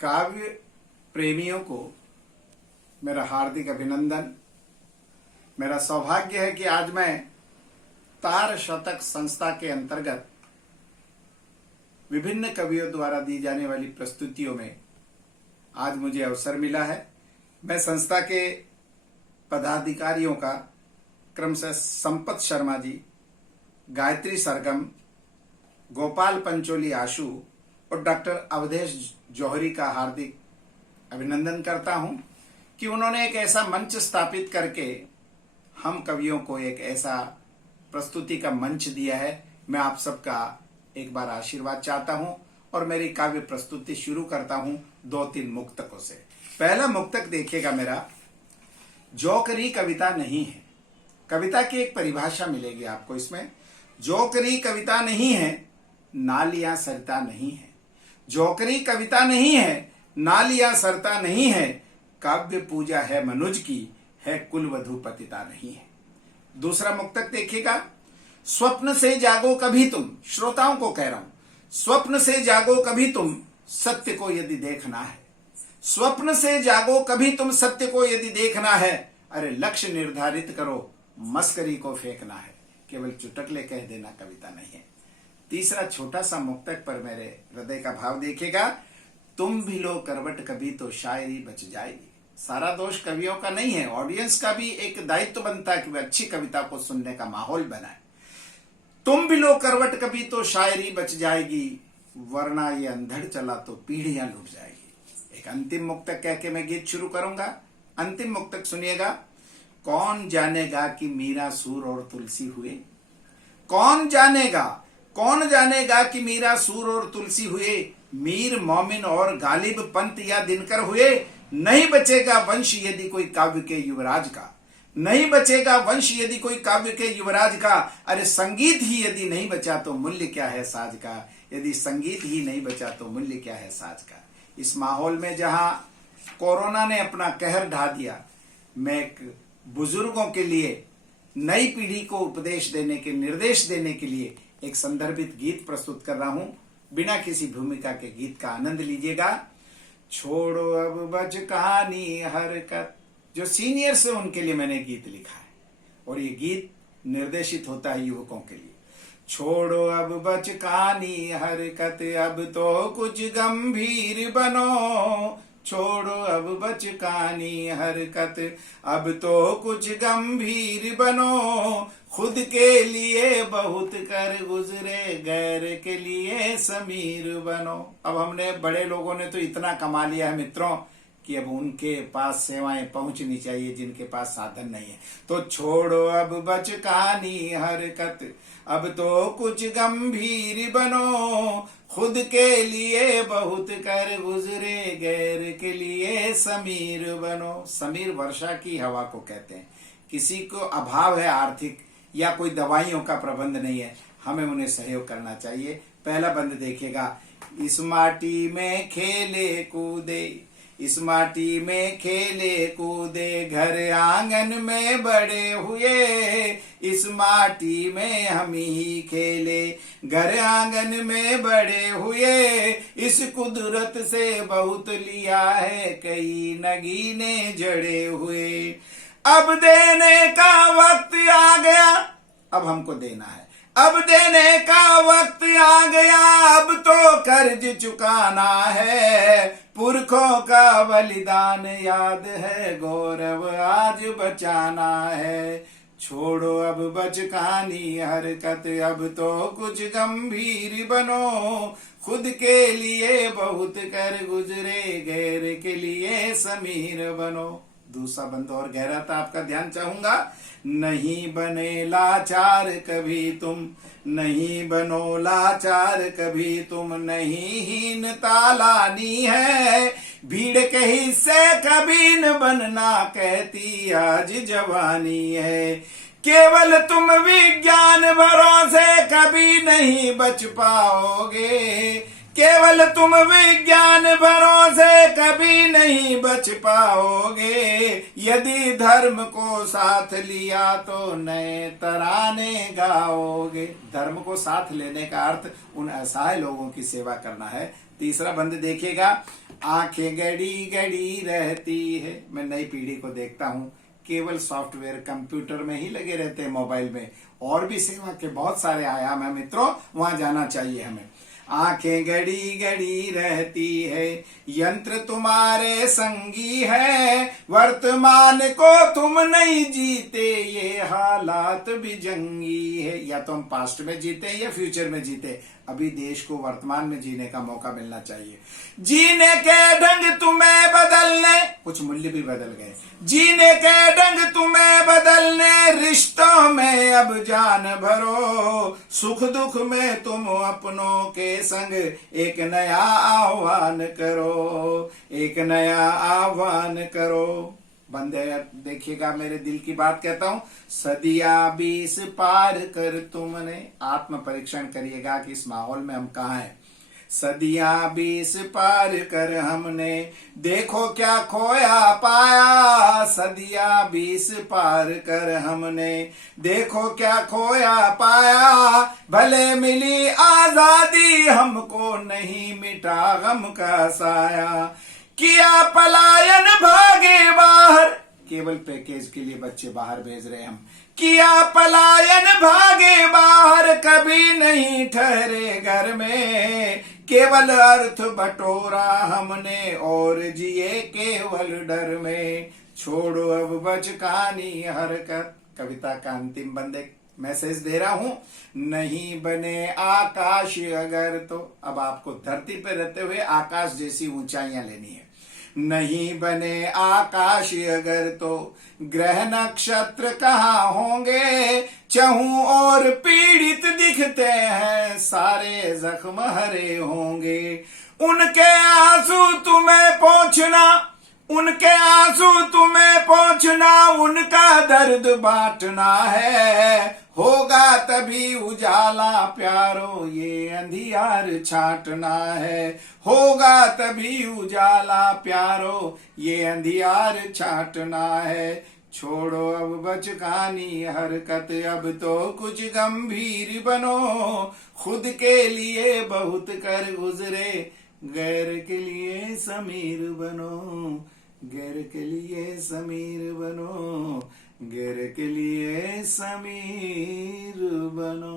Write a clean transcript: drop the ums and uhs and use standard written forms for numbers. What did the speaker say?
काव्य प्रेमियों को मेरा हार्दिक अभिनंदन। मेरा सौभाग्य है कि आज मैं तार शतक संस्था के अंतर्गत विभिन्न कवियों द्वारा दी जाने वाली प्रस्तुतियों में आज मुझे अवसर मिला है। मैं संस्था के पदाधिकारियों का क्रमशः संपत शर्मा जी, गायत्री सरगम, गोपाल पंचोली आशु और डॉक्टर अवधेश जौहरी का हार्दिक अभिनंदन करता हूं कि उन्होंने एक ऐसा मंच स्थापित करके हम कवियों को एक ऐसा प्रस्तुति का मंच दिया है। मैं आप सबका एक बार आशीर्वाद चाहता हूं और मेरी काव्य प्रस्तुति शुरू करता हूं 2-3 मुक्तकों से। पहला मुक्तक देखिएगा मेरा, जोकरी कविता नहीं है। कविता की एक परिभाषा मिलेगी आपको इसमें। जोकरी कविता नहीं है, नालियां सरता नहीं है। जोकरी कविता नहीं है, नालियां सरता नहीं है। काव्य पूजा है मनुज की, है कुल वधु पतिता नहीं है। दूसरा मुक्तक देखिएगा, स्वप्न से जागो कभी तुम, श्रोताओं को कह रहा हूं, स्वप्न से जागो कभी तुम, सत्य को यदि देखना है। स्वप्न से जागो कभी तुम, सत्य को यदि देखना है। अरे लक्ष्य निर्धारित करो, मस्करी को फेंकना है। केवल चुटकले कह देना कविता नहीं है। तीसरा छोटा सा मुक्तक पर मेरे हृदय का भाव देखिएगा, तुम भी लो करवट कभी तो शायरी बच जाएगी। सारा दोष कवियों का नहीं है, ऑडियंस का भी एक दायित्व बनता है कि वह अच्छी कविता को सुनने का माहौल बनाए। तुम भी लो करवट कभी तो शायरी बच जाएगी, वरना ये अंधड़ चला तो पीढ़ियां लुट जाएगी। एक अंतिम मुक्तक कह के मैं गीत शुरू करूंगा। अंतिम मुक्तक सुनिएगा, कौन जानेगा कि मीरा सूर और तुलसी हुए। कौन जानेगा कि मीरा सूर और तुलसी हुए। मीर मोमिन और गालिब पंत या दिनकर हुए। नहीं बचेगा वंश यदि कोई काव्य के युवराज का। नहीं बचेगा वंश यदि कोई काव्य के युवराज का। अरे संगीत ही यदि नहीं बचा तो मूल्य क्या है साज का। यदि संगीत ही नहीं बचा तो मूल्य क्या है साज का। इस माहौल में जहां कोरोना ने अपना कहर ढा दिया, मैं एक बुजुर्गों के लिए, नई पीढ़ी को उपदेश देने के, निर्देश देने के लिए एक संदर्भित गीत प्रस्तुत कर रहा हूं। बिना किसी भूमिका के गीत का आनंद लीजिएगा। छोड़ो अब बच कहानी हरकत, जो सीनियर्स है उनके लिए मैंने गीत लिखा है और ये गीत निर्देशित होता है युवकों के लिए। छोड़ो अब बच कहानी हरकत, अब तो कुछ गंभीर बनो। छोड़ो अब बच कहानी हरकत, अब तो कुछ गंभीर बनो। खुद के लिए बहुत कर गुजरे, गैर के लिए समीर बनो। अब हमने, बड़े लोगों ने तो इतना कमा लिया है मित्रों कि अब उनके पास सेवाएं पहुंचनी चाहिए जिनके पास साधन नहीं है। तो छोड़ो अब बच कहानी हरकत, अब तो कुछ गंभीर बनो। खुद के लिए बहुत कर गुजरे, गैर के लिए समीर बनो। समीर वर्षा की हवा को कहते हैं। किसी को अभाव है आर्थिक या कोई दवाइयों का प्रबंध नहीं है, हमें उन्हें सहयोग करना चाहिए। पहला बंद देखिएगा, इस माटी में खेले कूदे, इस माटी में खेले कूदे, घर आंगन में बड़े हुए। इस माटी में हम ही खेले, घर आंगन में बड़े हुए। इस कुदरत से बहुत लिया है, कई नगीने जड़े हुए। अब देने का वक्त आ गया, अब हमको देना है। अब देने का वक्त आ गया, अब तो कर्ज चुकाना है। पुरखों का बलिदान याद है, गौरव आज बचाना है। छोड़ो अब बच कहानी हरकत, अब तो कुछ गंभीर बनो। खुद के लिए बहुत कर गुजरे, गैर के लिए समीर बनो। दूसरा बंद और गहरा था, आपका ध्यान चाहूंगा। नहीं बने लाचार कभी तुम, नहीं बनो लाचार कभी तुम। नहीं हीनता लानी है, भीड़ के हिस्से कभी न बनना, कहती आज जवानी है। केवल तुम विज्ञान भरोसे कभी नहीं बच पाओगे। केवल तुम विज्ञान भरोसे कभी नहीं बच पाओगे। यदि धर्म को साथ लिया तो नए तराने गाओगे। धर्म को साथ लेने का अर्थ उन असहाय लोगों की सेवा करना है, तीसरा बंद देखिएगा, आंखें गड़ी गड़ी रहती है। मैं नई पीढ़ी को देखता हूँ केवल सॉफ्टवेयर कंप्यूटर में ही लगे रहते हैं, मोबाइल में। और भी सेवा के बहुत सारे आयाम है मित्रों, वहां जाना चाहिए हमें। आंखें गड़ी गड़ी रहती है, यंत्र तुम्हारे संगी है, वर्तमान को तुम नहीं जीते, ये हालात भी जंगी है। या तो हम पास्ट में जीते या फ्यूचर में जीते, अभी देश को वर्तमान में जीने का मौका मिलना चाहिए। जीने के ढंग तुम्हें बदलने, कुछ मूल्य भी बदल गए, जीने के ढंग तुम्हें बदलने, रिश्तों में अब जान भरो, सुख दुख में तुम अपनों के संग एक नया आह्वान करो, एक नया आह्वान करो। बंदे देखिएगा, मेरे दिल की बात कहता हूं, सदियां 20 पार कर तुमने, आत्म परीक्षण करिएगा कि इस माहौल में हम कहाँ हैं। सदियां 20 पार कर हमने, देखो क्या खोया पाया, सदियां 20 पार कर हमने, देखो क्या खोया पाया, भले मिली आजादी हमको, नहीं मिटा गम का साया, किया पलायन भागे बाहर, केवल पैकेज के लिए बच्चे बाहर भेज रहे हम, किया पलायन भागे बाहर, कभी नहीं ठहरे घर में, केवल अर्थ बटोरा हमने और जिए केवल डर में, छोड़ो अब बचकानी हरकत। कविता का अंतिम बंद एक मैसेज दे रहा हूं, नहीं बने आकाश अगर तो, अब आपको धरती पर रहते हुए आकाश जैसी ऊंचाइयां लेनी है। नहीं बने आकाश अगर तो, ग्रह नक्षत्र कहाँ होंगे, चहु और पीड़ित दिखते हैं, सारे जख्म हरे होंगे, उनके आंसू तुम्हें पहुंचना, उनके आंसू तुम्हें पहुंचना, उनका दर्द बांटना है, होगा तभी उजाला प्यारो, ये अंधियार छाटना है, होगा तभी उजाला प्यारो, ये अंधियार छाटना है, छोड़ो अब बचकानी हरकत, अब तो कुछ गंभीर बनो, खुद के लिए बहुत कर गुजरे, गैर के लिए समीर बनो, गैर के लिए समीर बनो, गैर के लिए समीर बनो।